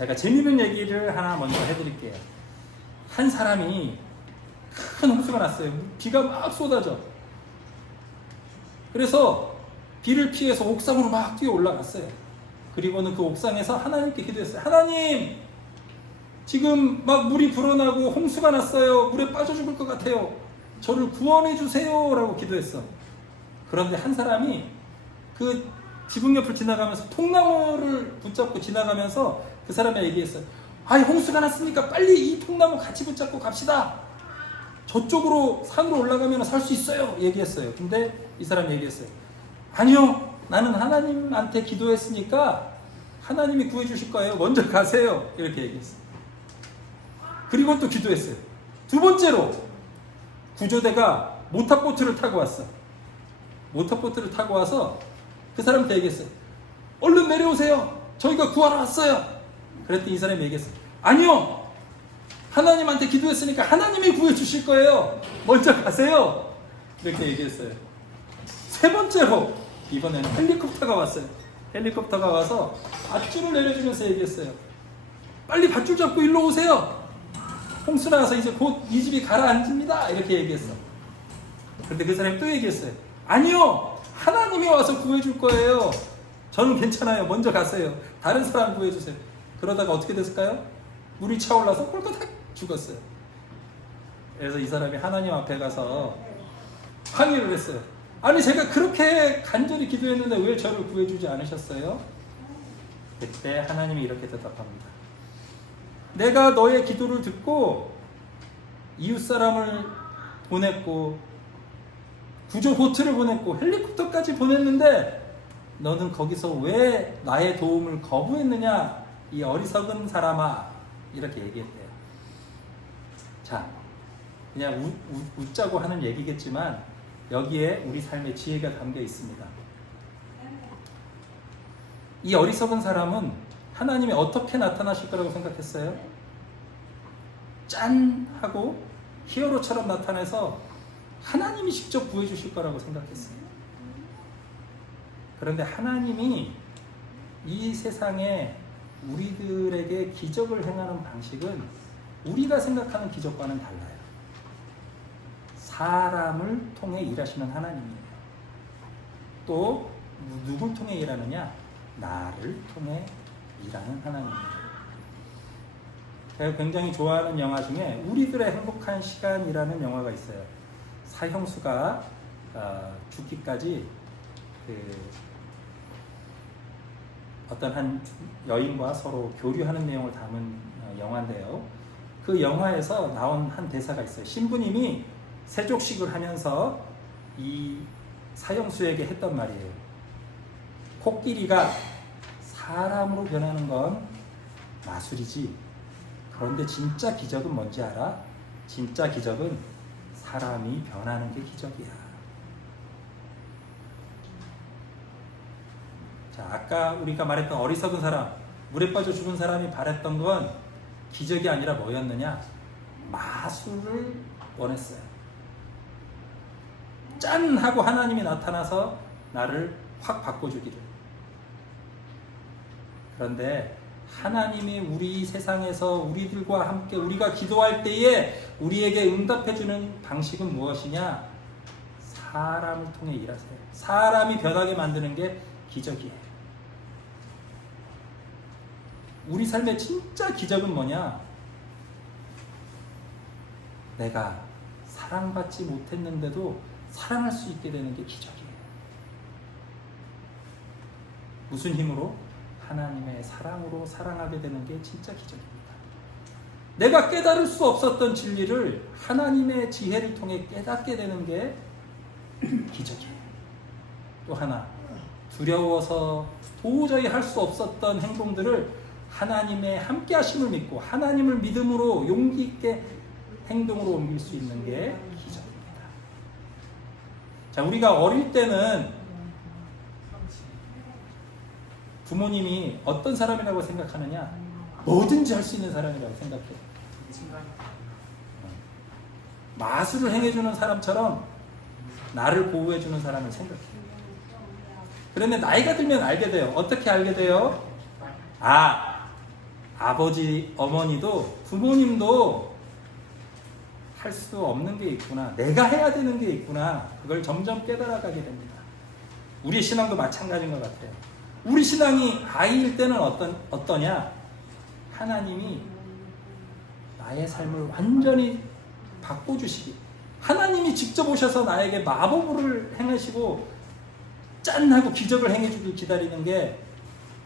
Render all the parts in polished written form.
제가 재미있는 얘기를 하나 먼저 해드릴게요. 한 사람이 큰 홍수가 났어요. 비가 막 쏟아져. 그래서 비를 피해서 옥상으로 막 뛰어 올라갔어요. 그리고는 그 옥상에서 하나님께 기도했어요. 하나님, 지금 막 물이 불어나고 홍수가 났어요. 물에 빠져 죽을 것 같아요. 저를 구원해 주세요 라고 기도했어. 그런데 한 사람이 그 지붕 옆을 지나가면서 통나무를 붙잡고 지나가면서 그 사람이 얘기했어요. 아이, 홍수가 났으니까 빨리 이 통나무 같이 붙잡고 갑시다. 저쪽으로 산으로 올라가면 살 수 있어요. 얘기했어요. 근데 이 사람이 얘기했어요. 아니요, 나는 하나님한테 기도했으니까 하나님이 구해주실 거예요. 먼저 가세요. 이렇게 얘기했어요. 그리고 또 기도했어요. 두 번째로 구조대가 모터보트를 타고 왔어. 모터보트를 타고 와서 그 사람한테 얘기했어요. 얼른 내려오세요. 저희가 구하러 왔어요. 그랬더니 이 사람이 얘기했어요. 아니요, 하나님한테 기도했으니까 하나님이 구해주실 거예요. 먼저 가세요. 이렇게 얘기했어요. 세 번째로 이번에는 헬리콥터가 왔어요. 헬리콥터가 와서 밧줄을 내려주면서 얘기했어요. 빨리 밧줄 잡고 일로 오세요. 홍수 나서 이제 곧 이 집이 가라앉습니다. 이렇게 얘기했어. 그런데 그 사람이 또 얘기했어요. 아니요, 하나님이 와서 구해줄 거예요. 저는 괜찮아요. 먼저 가세요. 다른 사람 구해주세요. 그러다가 어떻게 됐을까요? 물이 차올라서 꼴깍 죽었어요. 그래서 이 사람이 하나님 앞에 가서 항의를 했어요. 아니, 제가 그렇게 간절히 기도했는데 왜 저를 구해주지 않으셨어요? 그때 하나님이 이렇게 대답합니다. 내가 너의 기도를 듣고 이웃사람을 보냈고 구조보트를 보냈고 헬리콥터까지 보냈는데 너는 거기서 왜 나의 도움을 거부했느냐, 이 어리석은 사람아. 이렇게 얘기했대요. 자, 그냥 웃자고 하는 얘기겠지만 여기에 우리 삶의 지혜가 담겨 있습니다. 이 어리석은 사람은 하나님이 어떻게 나타나실 거라고 생각했어요? 짠! 하고 히어로처럼 나타나서 하나님이 직접 구해주실 거라고 생각했어요. 그런데 하나님이 이 세상에 우리들에게 기적을 행하는 방식은 우리가 생각하는 기적과는 달라요. 사람을 통해 일하시는 하나님이에요. 또 누굴 통해 일하느냐? 나를 통해 일하는 하나님이에요. 제가 굉장히 좋아하는 영화 중에 우리들의 행복한 시간이라는 영화가 있어요. 사형수가 죽기까지 어떤 한 여인과 서로 교류하는 내용을 담은 영화인데요. 그 영화에서 나온 한 대사가 있어요. 신부님이 세족식을 하면서 이 사형수에게 했던 말이에요. 코끼리가 사람으로 변하는 건 마술이지. 그런데 진짜 기적은 뭔지 알아? 진짜 기적은 사람이 변하는 게 기적이야. 자, 아까 우리가 말했던 어리석은 사람, 물에 빠져 죽은 사람이 바랬던 건 기적이 아니라 뭐였느냐? 마술을 원했어요. 짠! 하고 하나님이 나타나서 나를 확 바꿔주기를. 그런데 하나님이 우리 세상에서 우리들과 함께 우리가 기도할 때에 우리에게 응답해주는 방식은 무엇이냐? 사람을 통해 일하세요. 사람이 변하게 만드는 게 기적이에요. 우리 삶의 진짜 기적은 뭐냐? 내가 사랑받지 못했는데도 사랑할 수 있게 되는 게 기적이에요. 무슨 힘으로? 하나님의 사랑으로 사랑하게 되는 게 진짜 기적입니다. 내가 깨달을 수 없었던 진리를 하나님의 지혜를 통해 깨닫게 되는 게 기적이에요. 또 하나, 두려워서 도저히 할 수 없었던 행동들을 하나님의 함께 하심을 믿고 하나님을 믿음으로 용기 있게 행동으로 옮길 수 있는 게 기적입니다. 자, 우리가 어릴 때는 부모님이 어떤 사람이라고 생각하느냐? 뭐든지 할 수 있는 사람이라고 생각해. 마술을 행해주는 사람처럼 나를 보호해주는 사람을 생각해. 그런데 나이가 들면 알게 돼요. 어떻게 알게 돼요? 아버지, 어머니도, 부모님도 할 수 없는 게 있구나. 내가 해야 되는 게 있구나. 그걸 점점 깨달아가게 됩니다. 우리 신앙도 마찬가지인 것 같아요. 우리 신앙이 아이일 때는 어떠냐? 하나님이 나의 삶을 완전히 바꿔주시기. 하나님이 직접 오셔서 나에게 마법을 행하시고 짠 하고 기적을 행해주길 기다리는 게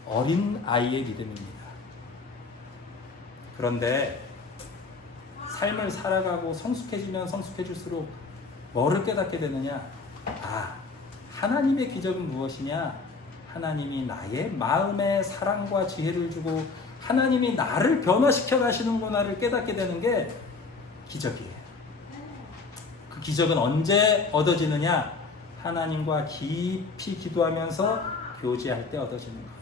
어린 아이의 믿음입니다. 그런데 삶을 살아가고 성숙해지면 성숙해질수록 뭐를 깨닫게 되느냐? 하나님의 기적은 무엇이냐? 하나님이 나의 마음에 사랑과 지혜를 주고 하나님이 나를 변화시켜 가시는구나를 깨닫게 되는 게 기적이에요. 그 기적은 언제 얻어지느냐? 하나님과 깊이 기도하면서 교제할 때 얻어지는 거예요.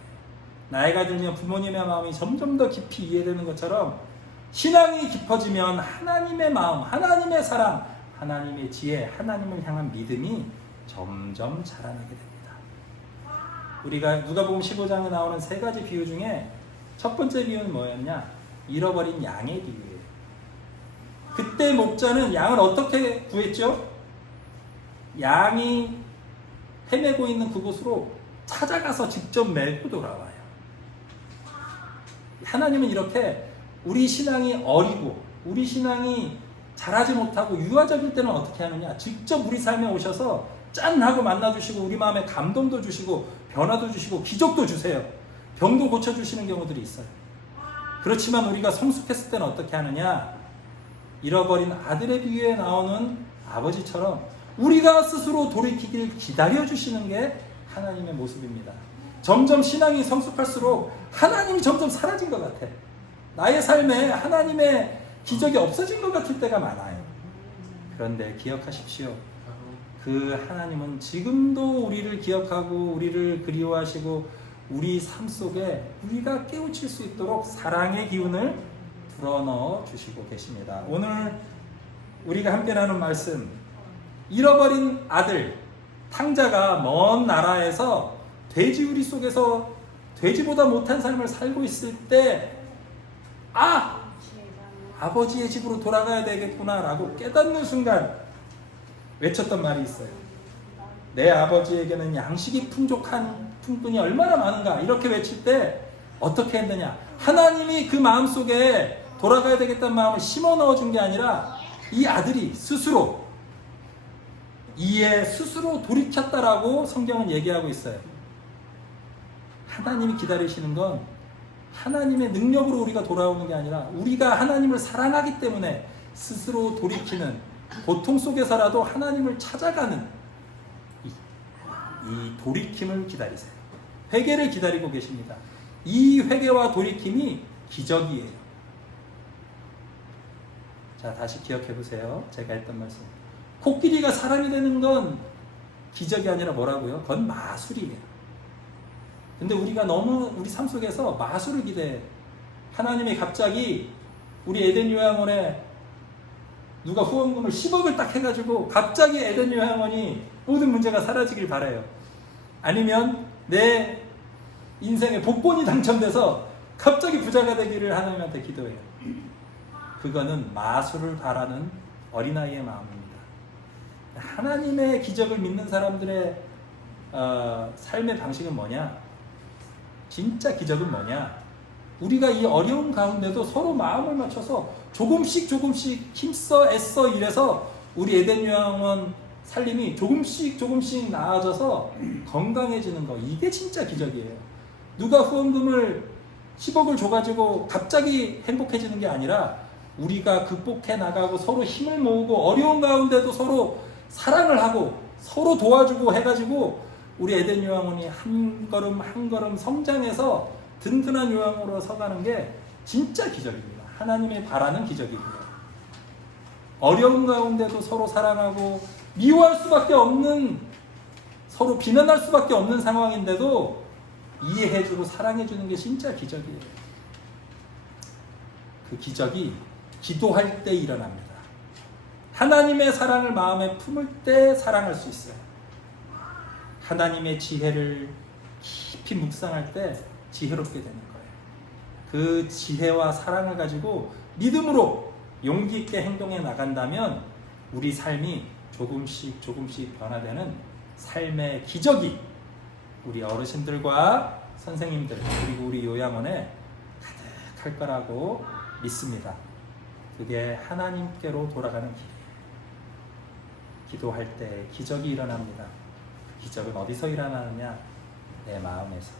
나이가 들면 부모님의 마음이 점점 더 깊이 이해되는 것처럼 신앙이 깊어지면 하나님의 마음, 하나님의 사랑, 하나님의 지혜, 하나님을 향한 믿음이 점점 자라나게 됩니다. 우리가 누가복음 15장에 나오는 세 가지 비유 중에 첫 번째 비유는 뭐였냐? 잃어버린 양의 비유예요. 그때 목자는 양을 어떻게 구했죠? 양이 헤매고 있는 그곳으로 찾아가서 직접 메고 돌아와요. 하나님은 이렇게 우리 신앙이 어리고 우리 신앙이 자라지 못하고 유아적일 때는 어떻게 하느냐? 직접 우리 삶에 오셔서 짠 하고 만나주시고 우리 마음에 감동도 주시고 변화도 주시고 기적도 주세요. 병도 고쳐주시는 경우들이 있어요. 그렇지만 우리가 성숙했을 때는 어떻게 하느냐? 잃어버린 아들의 비유에 나오는 아버지처럼 우리가 스스로 돌이키길 기다려주시는 게 하나님의 모습입니다. 점점 신앙이 성숙할수록 하나님이 점점 사라진 것 같아. 나의 삶에 하나님의 기적이 없어진 것 같을 때가 많아요. 그런데 기억하십시오. 그 하나님은 지금도 우리를 기억하고 우리를 그리워하시고 우리 삶 속에 우리가 깨우칠 수 있도록 사랑의 기운을 불어넣어 주시고 계십니다. 오늘 우리가 함께 나눈 말씀, 잃어버린 아들 탕자가 먼 나라에서 돼지우리 속에서 돼지보다 못한 삶을 살고 있을 때 아버지의 집으로 돌아가야 되겠구나 라고 깨닫는 순간 외쳤던 말이 있어요. 내 아버지에게는 양식이 풍족한 품꾼이 얼마나 많은가. 이렇게 외칠 때 어떻게 했느냐? 하나님이 그 마음속에 돌아가야 되겠다는 마음을 심어 넣어준 게 아니라 이 아들이 스스로 스스로 돌이켰다라고 성경은 얘기하고 있어요. 하나님이 기다리시는 건 하나님의 능력으로 우리가 돌아오는 게 아니라 우리가 하나님을 사랑하기 때문에 스스로 돌이키는, 고통 속에서라도 하나님을 찾아가는 이 돌이킴을 기다리세요. 회개를 기다리고 계십니다. 이 회개와 돌이킴이 기적이에요. 자, 다시 기억해 보세요. 제가 했던 말씀. 코끼리가 사람이 되는 건 기적이 아니라 뭐라고요? 그건 마술이에요. 근데 우리가 너무 우리 삶 속에서 마술을 기대해. 하나님이 갑자기 우리 에덴 요양원에 누가 후원금을 10억을 딱 해가지고 갑자기 에덴 요양원이 모든 문제가 사라지길 바라요. 아니면 내 인생에 복권이 당첨돼서 갑자기 부자가 되기를 하나님한테 기도해요. 그거는 마술을 바라는 어린아이의 마음입니다. 하나님의 기적을 믿는 사람들의 삶의 방식은 뭐냐? 진짜 기적은 뭐냐? 우리가 이 어려운 가운데도 서로 마음을 맞춰서 조금씩 힘써 애써 일해서 우리 에덴 요양원 살림이 조금씩 나아져서 건강해지는 거, 이게 진짜 기적이에요. 누가 후원금을 10억을 줘가지고 갑자기 행복해지는 게 아니라 우리가 극복해 나가고 서로 힘을 모으고 어려운 가운데도 서로 사랑을 하고 서로 도와주고 해가지고 우리 에덴 요양원이 한 걸음 성장해서 든든한 요양원으로 서가는 게 진짜 기적입니다. 하나님이 바라는 기적이고요. 어려운 가운데도 서로 사랑하고 미워할 수밖에 없는, 서로 비난할 수밖에 없는 상황인데도 이해해주고 사랑해주는 게 진짜 기적이에요. 그 기적이 기도할 때 일어납니다. 하나님의 사랑을 마음에 품을 때 사랑할 수 있어요. 하나님의 지혜를 깊이 묵상할 때 지혜롭게 되는 거예요. 그 지혜와 사랑을 가지고 믿음으로 용기 있게 행동해 나간다면 우리 삶이 조금씩 조금씩 변화되는 삶의 기적이 우리 어르신들과 선생님들 그리고 우리 요양원에 가득할 거라고 믿습니다. 그게 하나님께로 돌아가는 길이에요. 기도할 때 기적이 일어납니다. 그 기적은 어디서 일어나느냐? 내 마음에서.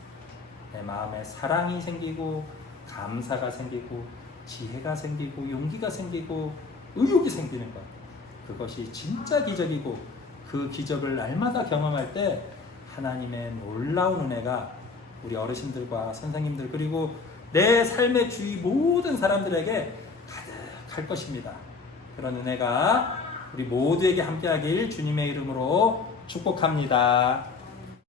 내 마음에 사랑이 생기고 감사가 생기고 지혜가 생기고 용기가 생기고 의욕이 생기는 것. 그것이 진짜 기적이고 그 기적을 날마다 경험할 때 하나님의 놀라운 은혜가 우리 어르신들과 선생님들 그리고 내 삶의 주위 모든 사람들에게 가득할 것입니다. 그런 은혜가 우리 모두에게 함께하길 주님의 이름으로 축복합니다.